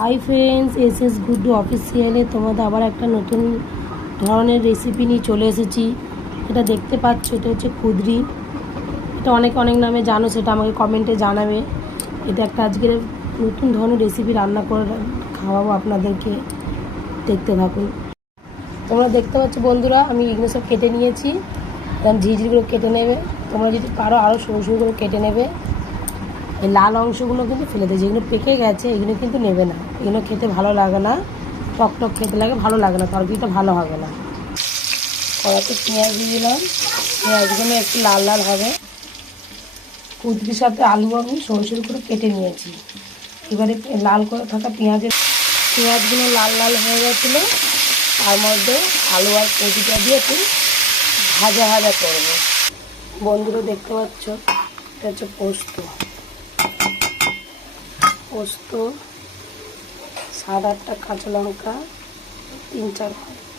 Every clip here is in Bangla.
হাই ফ্রেন্ডস, এসএস গুড্ডু অফিসিয়ালে তোমাদের আবার একটা নতুন ধরনের রেসিপি নিয়ে চলে এসেছি। এটা দেখতে পাচ্ছ, এটা হচ্ছে কুদরি। এটা অনেক নামে জানো, সেটা আমাকে কমেন্টে জানাবে। এটা একটা আজকের নতুন ধরনের রেসিপি রান্না করে খাওয়াবো আপনাদেরকে, দেখতে থাকুন। তোমরা দেখতে পাচ্ছ বন্ধুরা, আমি এগুলো সব কেটে নিয়েছি। এরকম ঝিঝিগুলো কেটে নেবে, তোমরা যদি পারো আরও সরু সরু করে কেটে নেবে। এই লাল অংশগুলো কিন্তু ফেলে দেয়, যেগুলো পেকে গেছে এগুলো কিন্তু নেবে না, এগুলো খেতে ভালো লাগে না, টক টক খেতে লাগে, ভালো লাগে না, তরকারিটা ভালো হবে না। কড়াতে পেঁয়াজ দিয়ে দিলাম, পেঁয়াজগুলো একটু লাল লাল হবে। কুদরির সাথে আলু আমি সরু সরু করে কেটে নিয়েছি। এবারে লাল করে থাকা পেঁয়াজগুলো লাল লাল হয়ে গেছিলো, তার মধ্যে আলু আর কুদরিটা দিয়ে একটু ভাজা ভাজা করবো। বন্ধুরা দেখতে পাচ্ছ, এটা হচ্ছে পোস্ত। 7-8টা কাঁচা লঙ্কা,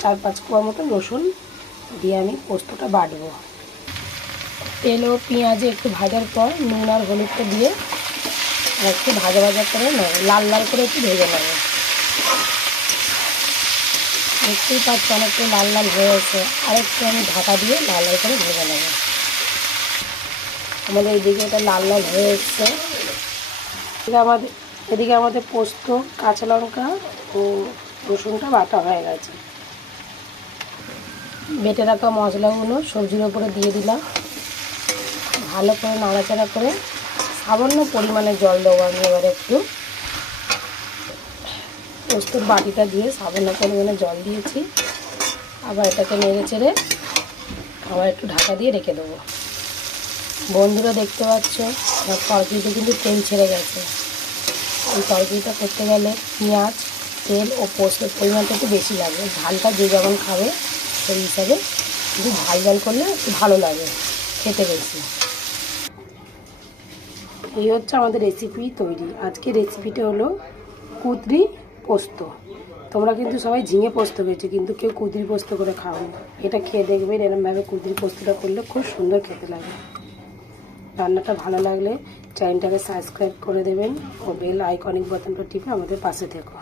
4-5 কোয়া মতন রসুন দিয়ে আমি পোস্তটা বাটবো। তেল ও পেঁয়াজে একটু ভাজার পর নুন আর হলুদটা দিয়ে একটু ভাজা ভাজা করে নেব, লাল লাল করে একটু ভেজে নেব। দেখতেই পাচ্ছি অনেকটা লাল লাল হয়ে গেছে, আরেকটু আমি ঢাকা দিয়ে লাল লাল করে ভেজে নেব। আমাদের এইদিকে এটা লাল লাল হয়ে এসছে। এদিকে আমাদের পোস্ত, কাঁচা লঙ্কা ও রসুনটা বাটা হয়ে গেছে। বেটে রাখা মশলাগুলো সবজির ওপরে দিয়ে দিলাম, ভালো করে নাড়াচাড়া করে সামান্য পরিমাণে জল দেবো আমি। এবারে একটু পোস্তর বাটিটা দিয়ে সামান্য পরিমাণে জল দিয়েছি, আবার এটাকে নেড়ে চেড়ে আবার একটু ঢাকা দিয়ে রেখে দেবো। বন্ধুরা দেখতে পাচ্ছ, আমার তরকারিতে কিন্তু তেল ছেড়ে গেছে। এই তরকারিটা করতে গেলে পেঁয়াজ, তেল ও পোস্তের পরিমাণটা একটু বেশি লাগে। ঝালটা যে যেমন খাবে সেই হিসাবে কিন্তু ঝাল করলে একটু ভালো লাগে খেতে বেশি। এই হচ্ছে আমাদের রেসিপি তৈরি। আজকে রেসিপিটা হলো কুদরি পোস্ত। তোমরা কিন্তু সবাই ঝিঙে পোস্ত পেয়েছো, কিন্তু কেউ কুদরি পোস্ত করে খাও না। এটা খেয়ে দেখবেন, এরকমভাবে কুদরি পোস্তটা করলে খুব সুন্দর খেতে লাগে। রান্নাটা ভালো লাগলে চ্যানেলটাকে সাবস্ক্রাইব করে দেবেন ও বেল আইকনিক বাটনটা টিপে আমাদের পাশে থেকো।